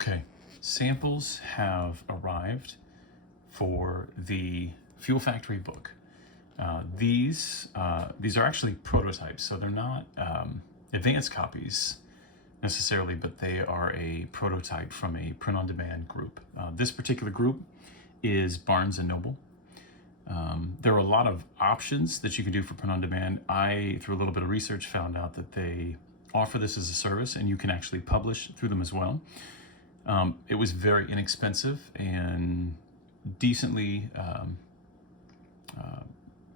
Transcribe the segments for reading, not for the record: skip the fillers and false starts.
Okay, samples have arrived for the Fuel Factory book. These are actually prototypes, so they're not advanced copies necessarily, but they are a prototype from a print-on-demand group. This particular group is Barnes and Noble. There are a lot of options that you can do for print-on-demand. I, through a little bit of research, found out that they offer this as a service, and you can actually publish through them as well. It was very inexpensive and decently,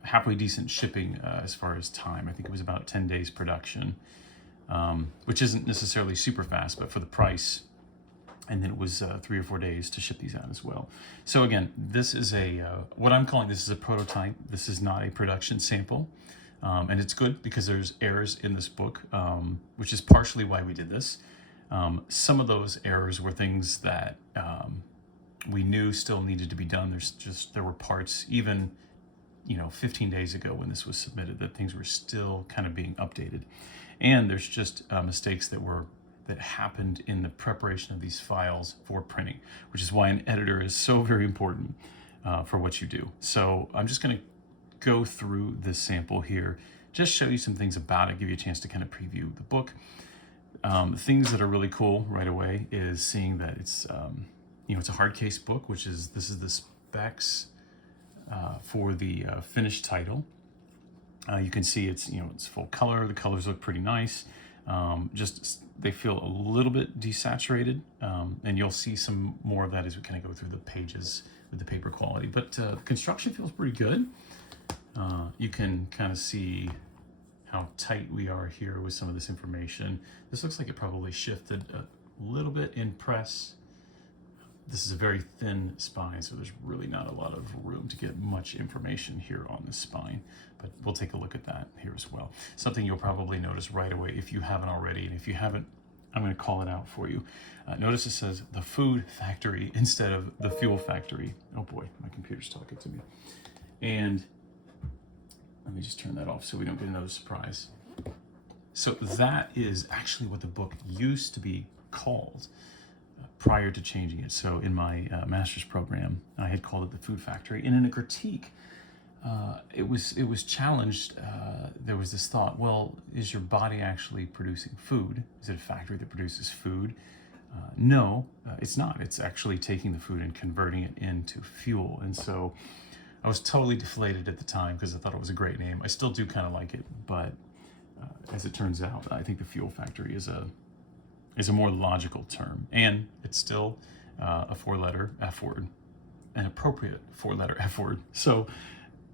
halfway decent shipping as far as time. I think it was about 10 days production, which isn't necessarily super fast, but for the price. And then it was 3 or 4 days to ship these out as well. So again, this is what I'm calling this is a prototype. This is not a production sample. And it's good because there's errors in this book, which is partially why we did this. Some of those errors were things that we knew still needed to be done. There were parts, even 15 days ago when this was submitted, that things were still kind of being updated. And there's just mistakes that happened in the preparation of these files for printing, which is why an editor is so very important for what you do. So I'm just going to go through this sample here, just show you some things about it, give you a chance to kind of preview the book. Things that are really cool right away is seeing that it's it's a hard case book, this is the specs for the finished title. You can see it's full color. The colors look pretty nice. They feel a little bit desaturated, and you'll see some more of that as we kind of go through the pages with the paper quality. But the construction feels pretty good. You can kind of see how tight we are here with some of this information. This looks like it probably shifted a little bit in press. This is a very thin spine, so there's really not a lot of room to get much information here on the spine, but we'll take a look at that here as well. Something you'll probably notice right away if you haven't already, and if you haven't, I'm going to call it out for you. Notice it says the Food Factory instead of the Fuel Factory. Oh boy, my computer's talking to me. And let me just turn that off so we don't get another surprise. So that is actually what the book used to be called prior to changing it. So in my master's program, I had called it the Food Factory. And in a critique, it was challenged. There was this thought, well, is your body actually producing food? Is it a factory that produces food? No, it's not. It's actually taking the food and converting it into fuel. And so I was totally deflated at the time because I thought it was a great name. I still do kind of like it, but as it turns out, I think the Fuel Factory is a more logical term, and it's still a 4-letter F word, an appropriate 4-letter F word. So,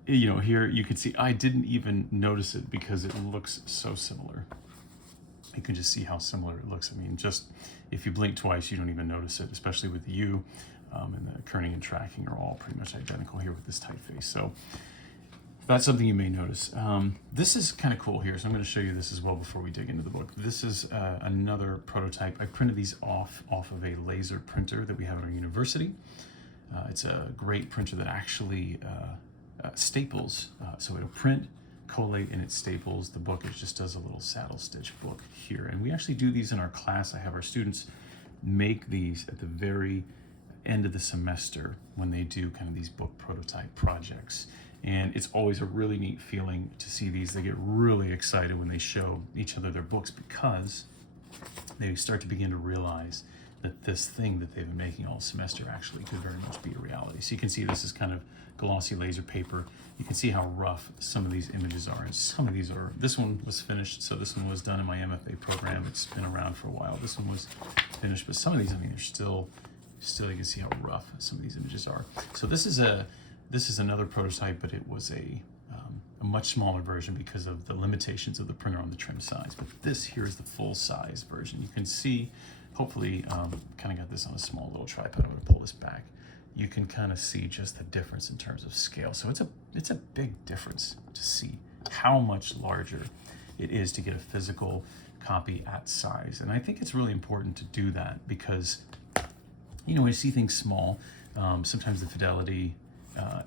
here you can see I didn't even notice it because it looks so similar. You can just see how similar it looks. I mean, just if you blink twice, you don't even notice it, especially with the U, and the kerning and tracking are all pretty much identical here with this typeface. So that's something you may notice. This is kind of cool here, so I'm going to show you this as well before we dig into the book. This is another prototype. I printed these off of a laser printer that we have at our university. It's a great printer that actually staples, so it'll print, collate, and it staples the book. It just does a little saddle stitch book here, and we actually do these in our class. I have our students make these at the very end of the semester when they do kind of these book prototype projects. And it's always a really neat feeling to see these. They get really excited when they show each other their books because they start to begin to realize that this thing that they've been making all semester actually could very much be a reality. So you can see this is kind of glossy laser paper. You can see how rough some of these images are. And some of these are, this one was finished, so this one was done in my MFA program. It's been around for a while. This one was finished, but some of these, I mean, they're still you can see how rough some of these images are. So this is another prototype, but it was a much smaller version because of the limitations of the printer on the trim size. But this here is the full size version. You can see, hopefully, kind of got this on a small little tripod. I'm going to pull this back. You can kind of see just the difference in terms of scale. So it's a big difference to see how much larger it is to get a physical copy at size. And I think it's really important to do that because when you see things small, sometimes the fidelity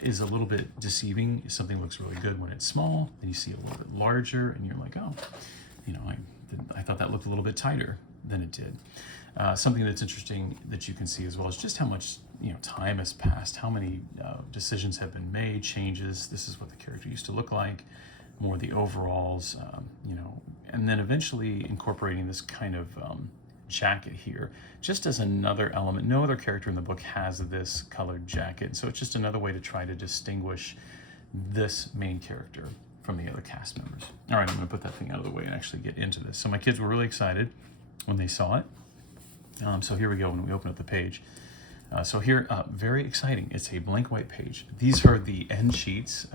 is a little bit deceiving. Something looks really good when it's small, then you see it a little bit larger, and you're like, oh, I thought that looked a little bit tighter. than it did. Something that's interesting that you can see as well is just how much time has passed, how many decisions have been made, changes. This is what the character used to look like, more the overalls, and then eventually incorporating this kind of jacket here, just as another element. No other character in the book has this colored jacket, so it's just another way to try to distinguish this main character from the other cast members. All right, I'm going to put that thing out of the way and actually get into this. So my kids were really excited when they saw it. So here we go when we open up the page. So here, very exciting. It's a blank white page. These are the end sheets.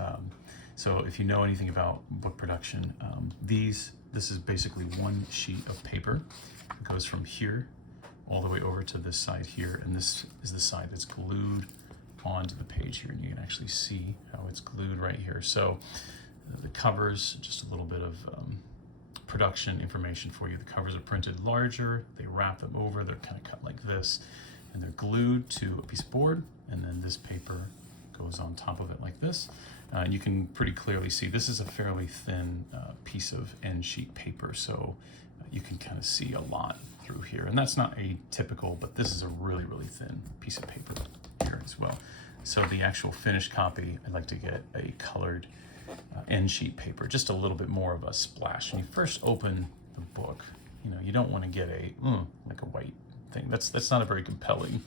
So if you know anything about book production, this is basically one sheet of paper. It goes from here all the way over to this side here, and this is the side that's glued onto the page here, and you can actually see how it's glued right here. So the covers, just a little bit of production information for you. The covers are printed larger, they wrap them over, they're kind of cut like this, and they're glued to a piece of board, and then this paper goes on top of it like this. And you can pretty clearly see this is a fairly thin piece of end sheet paper, so you can kind of see a lot through here. And that's not atypical, but this is a really, really thin piece of paper here as well. So the actual finished copy, I'd like to get a colored end sheet paper, just a little bit more of a splash. When you first open the book, you don't want to get like a white thing. That's not a very compelling,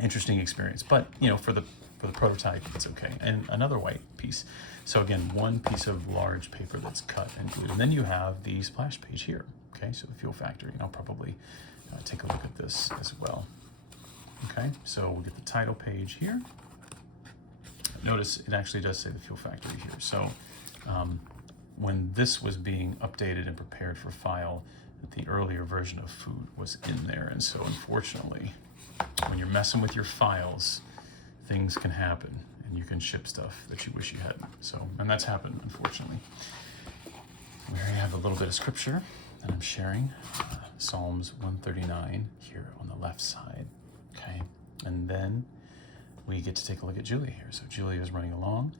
interesting experience. But for the prototype, it's okay. And another white piece. So again, one piece of large paper that's cut and glued, and then you have the splash page here. Okay, so the fuel factory. And I'll probably take a look at this as well. Okay, so we'll get the title page here. Notice it actually does say the fuel factory here. So when this was being updated and prepared for file, the earlier version of food was in there. And so unfortunately, when you're messing with your files, things can happen and you can ship stuff that you wish you hadn't. So, and that's happened, unfortunately. We already have a little bit of scripture that I'm sharing. Psalms 139 here on the left side. Okay, and then we get to take a look at Julia here. So Julia is running along,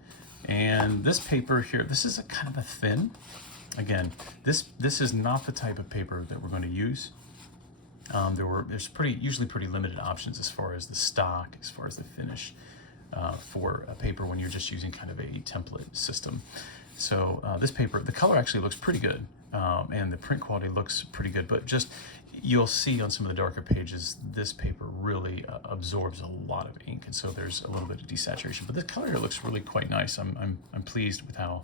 and this paper here, this is a kind of a thin. Again, this is not the type of paper that we're going to use. There's usually pretty limited options as far as the stock, as far as the finish for a paper when you're just using kind of a template system. So this paper, the color actually looks pretty good, and the print quality looks pretty good, but just you'll see on some of the darker pages, this paper really absorbs a lot of ink, and so there's a little bit of desaturation. But the color here looks really quite nice. I'm pleased with how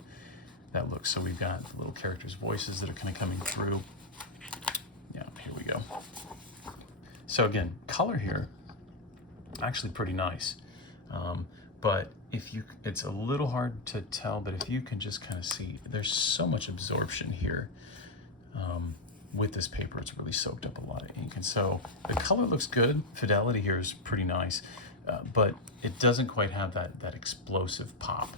that looks. So we've got the little characters' voices that are kind of coming through. Yeah, here we go. So again, color here, actually pretty nice. But it's a little hard to tell, but if you can just kind of see, there's so much absorption here. With this paper, it's really soaked up a lot of ink. And so the color looks good. Fidelity here is pretty nice, but it doesn't quite have that explosive pop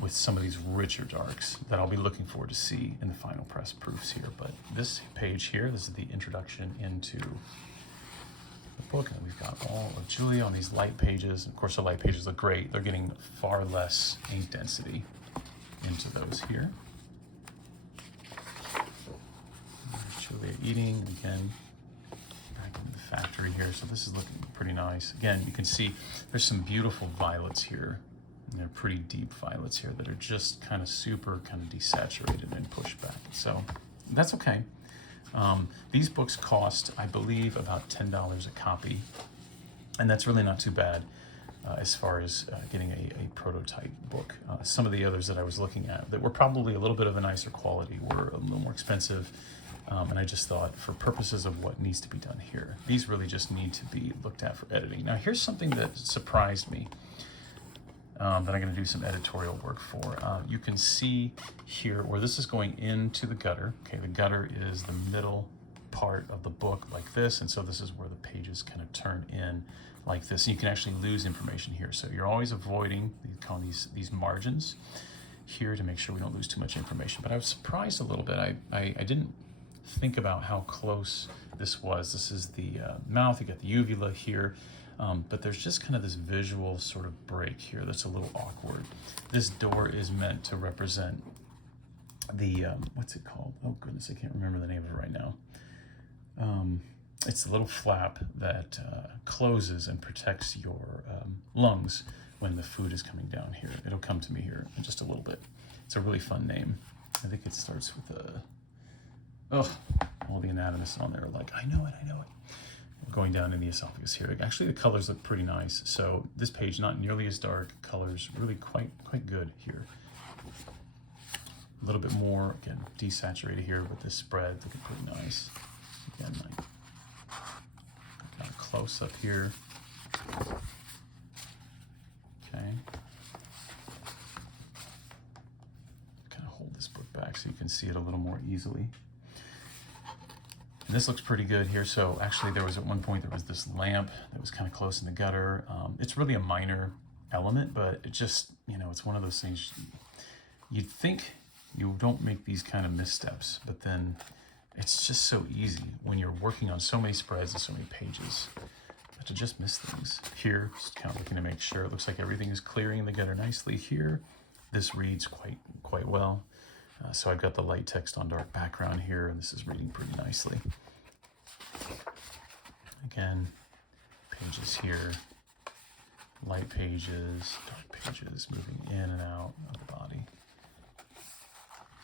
with some of these richer darks that I'll be looking forward to see in the final press proofs here. But this page here, this is the introduction into the book, and we've got all of Julia on these light pages. Of course, the light pages look great. They're getting far less ink density into those here. Julia eating again, back in the factory here. So this is looking pretty nice. Again, you can see there's some beautiful violets here. And they're pretty deep violets here that are just kind of super kind of desaturated and pushed back. So that's okay. These books cost, I believe, about $10 a copy, and that's really not too bad as far as getting a prototype book. Some of the others that I was looking at that were probably a little bit of a nicer quality were a little more expensive, and I just thought for purposes of what needs to be done here, these really just need to be looked at for editing. Now here's something that surprised me that I'm going to do some editorial work for. You can see here where this is going into the gutter. Okay, the gutter is the middle part of the book like this, and so this is where the pages kind of turn in like this. And you can actually lose information here. So you're always avoiding these margins here to make sure we don't lose too much information. But I was surprised a little bit. I didn't think about how close this was. This is the mouth, you got the uvula here. But there's just kind of this visual sort of break here that's a little awkward. This door is meant to represent the, what's it called? Oh goodness, I can't remember the name of it right now. it's a little flap that closes and protects your lungs when the food is coming down here. It'll come to me here in just a little bit. It's a really fun name. I think it starts with a, oh, all the anatomists on there are like, I know it. Going down in the esophagus here. Actually, the colors look pretty nice. So this page, not nearly as dark. Colors really quite good here. A little bit more, again, desaturated here with this spread, looking pretty nice. Again, like kind of close up here. Okay. Kind of hold this book back so you can see it a little more easily. And this looks pretty good here. So actually there was at one point, there was this lamp that was kind of close in the gutter. It's really a minor element, but it just, you know, it's one of those things you'd think you don't make these kind of missteps, but then it's just so easy when you're working on so many spreads and so many pages to just miss things. Here, just kind of looking to make sure it looks like everything is clearing in the gutter nicely. Here, this reads quite well. So I've got the light text on dark background here, and this is reading pretty nicely. Again, pages here, light pages, dark pages, moving in and out of the body.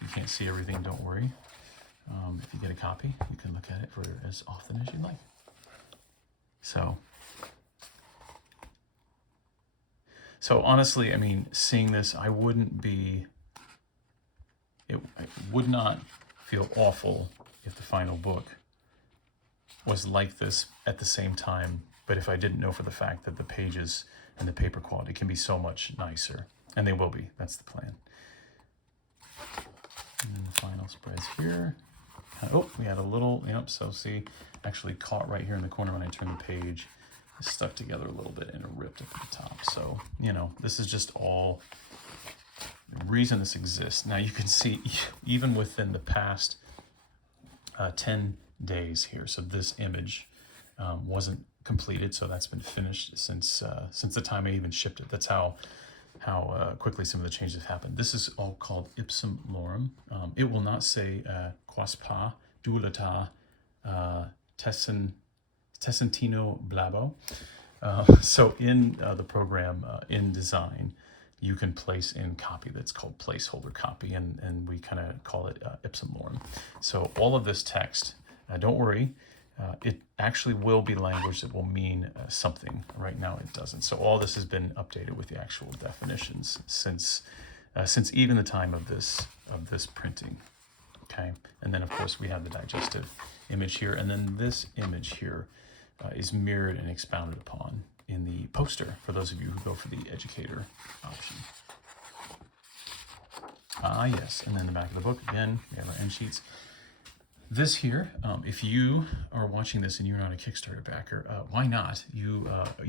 If you can't see everything, don't worry. If you get a copy, you can look at it for as often as you like. So honestly, I mean, seeing this, I would not feel awful if the final book was like this at the same time, but if I didn't know for the fact that the pages and the paper quality can be so much nicer, and they will be, that's the plan. And then the final spreads here. Oh, we had a little, yep, so see, actually caught right here in the corner when I turned the page. It's stuck together a little bit and it ripped up at the top. So, you know, this is just all the reason this exists. Now you can see even within the past 10 days here. So this image wasn't completed, so that's been finished since the time I even shipped it. That's how quickly some of the changes have happened. This is all called ipsum lorem. It will not say quaspa dualita tessentino blabo. So in the program, in design, you can place in copy that's called placeholder copy, and we kind of call it ipsum lorem. So all of this text, don't worry, it actually will be language that will mean something. Right now it doesn't. So all this has been updated with the actual definitions since even the time of this printing. Okay, and then of course we have the digestive image here, and then this image here is mirrored and expounded upon in the poster for those of you who go for the educator option. Yes, and then the back of the book, again, we have our end sheets. This here, if you are watching this and you're not a Kickstarter backer, why not? You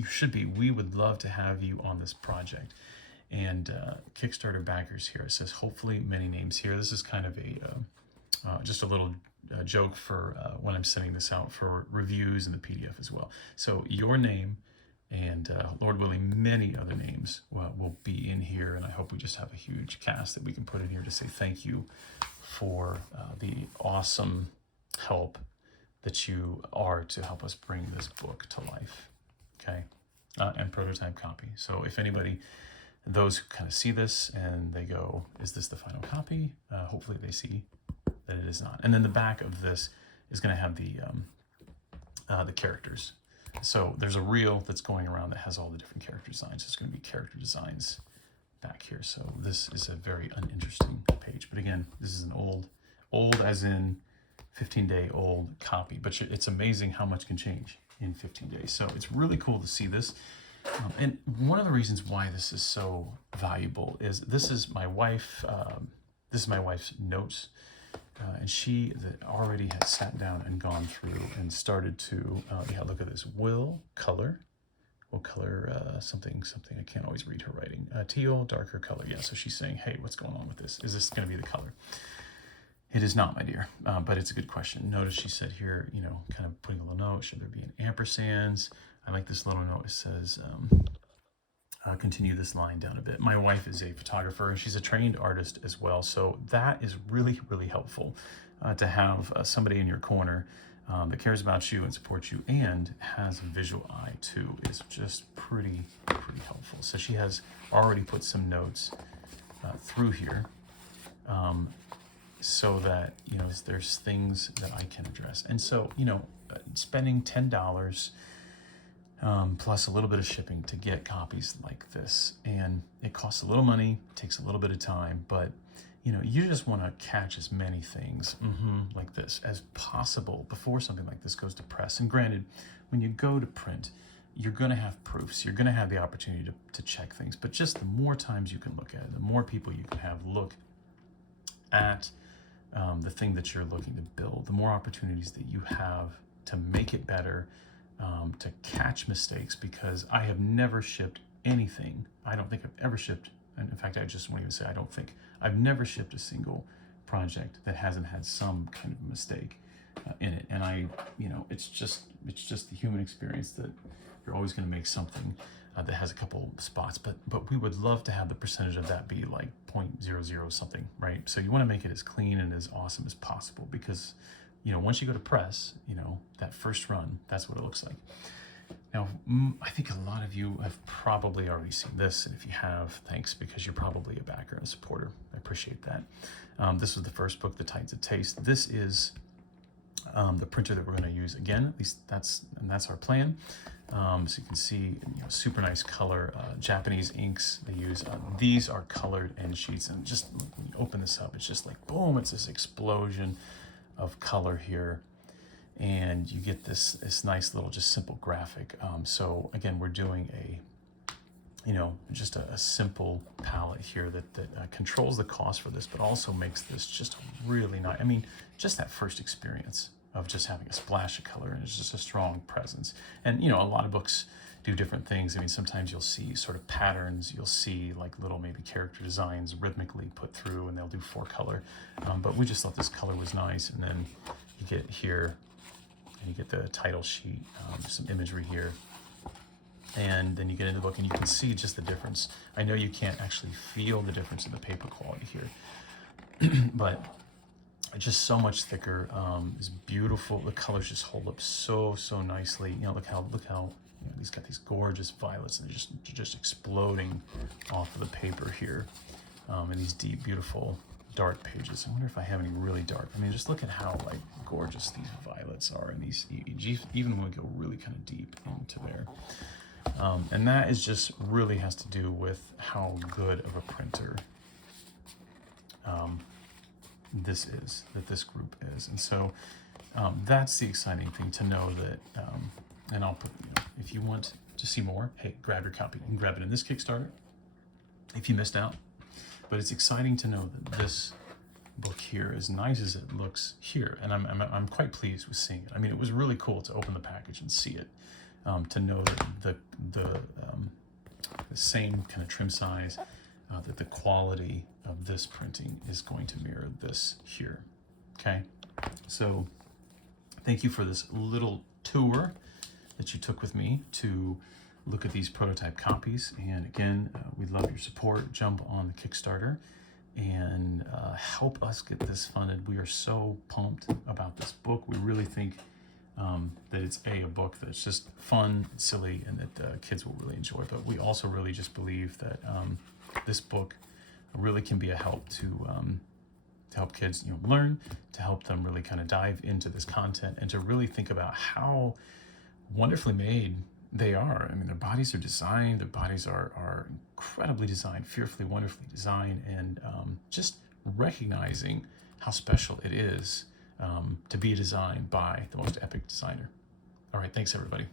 should be. We would love to have you on this project. And Kickstarter backers here, it says hopefully many names here. This is kind of a just a little joke for when I'm sending this out for reviews in the PDF as well. So your name and Lord willing, many other names will be in here, and I hope we just have a huge cast that we can put in here to say thank you for the awesome help that you are to help us bring this book to life, okay? And prototype copy. So if anybody, those who kind of see this and they go, is this the final copy? Hopefully they see that it is not. And then the back of this is going to have the characters. So there's a reel that's going around that has all the different character designs. There's going to be character designs back here. So this is a very uninteresting page. But again, this is an old as in 15-day-old copy. But it's amazing how much can change in 15 days. So it's really cool to see this. And one of the reasons why this is so valuable is this is my wife. This is my wife's notes. And she already had sat down and gone through and started to, yeah, look at this. Will color something. I can't always read her writing. Teal, darker color. Yeah, so she's saying, hey, what's going on with this? Is this going to be the color? It is not, my dear, but it's a good question. Notice she said here, you know, kind of putting a little note. Should there be an ampersands? I like this little note. It says, continue this line down a bit. My wife is a photographer and she's a trained artist as well. So that is really, really helpful to have somebody in your corner that cares about you and supports you and has a visual eye too is just pretty helpful. So she has already put some notes through here, so that, you know, there's things that I can address. And so, you know, spending $10 plus a little bit of shipping to get copies like this, and it costs a little money, takes a little bit of time, but you know, you just want to catch as many things like this as possible before something like this goes to press. And granted, when you go to print, you're going to have proofs, you're going to have the opportunity to check things, but just the more times you can look at it, the more people you can have look at the thing that you're looking to build, the more opportunities that you have to make it better, to catch mistakes, because I have never shipped anything. I don't think I've ever shipped, and in fact, I just won't even say I don't think, I've never shipped a single project that hasn't had some kind of mistake in it. And you know, it's just the human experience that you're always going to make something that has a couple spots, but we would love to have the percentage of that be like 0.00 something, right? So you want to make it as clean and as awesome as possible, because, you know, once you go to press, you know, that first run, that's what it looks like. Now, I think a lot of you have probably already seen this, and if you have, thanks, because you're probably a backer and a supporter. I appreciate that. This was the first book, The Titans of Taste. This is the printer that we're going to use again. At least that's our plan. So you can see, you know, super nice color, Japanese inks they use. These are colored end sheets, and just when you open this up, it's just like boom! It's this explosion of color here. And you get this nice little just simple graphic. So again, we're doing you know, just a simple palette here that controls the cost for this, but also makes this just really nice. I mean, just that first experience of just having a splash of color, and it's just a strong presence. And you know, a lot of books do different things. I mean, sometimes you'll see sort of patterns, you'll see like little maybe character designs rhythmically put through, and they'll do 4-color. But we just thought this color was nice. And then you get here, and you get the title sheet, some imagery here, and then you get into the book and you can see just the difference. I know you can't actually feel the difference in the paper quality here, but just so much thicker. It's beautiful. The colors just hold up so nicely. You know, look how you know, he's got these gorgeous violets, and they're just exploding off of the paper here, and these deep, beautiful dark pages. I wonder if I have any really dark. I mean, just look at how like gorgeous these violets are, and these, even when we go really kind of deep into there. And that is just really has to do with how good of a printer this group is. And so that's the exciting thing to know that, and I'll put, you know, if you want to see more, hey, grab your copy. You can grab it in this Kickstarter if you missed out. But it's exciting to know that this book here, as nice as it looks here, and I'm quite pleased with seeing it. I mean, it was really cool to open the package and see it, to know that the same kind of trim size, that the quality of this printing is going to mirror this here. Okay, so thank you for this little tour that you took with me to look at these prototype copies. And again, we'd love your support. Jump on the Kickstarter and help us get this funded. We are so pumped about this book. We really think that it's a book that's just fun, silly, and that kids will really enjoy. But we also really just believe that this book really can be a help to help kids, you know, learn, to help them really kind of dive into this content, and to really think about how wonderfully made they are. I mean, their bodies are designed, their bodies are incredibly designed, fearfully, wonderfully designed, and just recognizing how special it is to be designed by the most epic designer. All right, thanks everybody.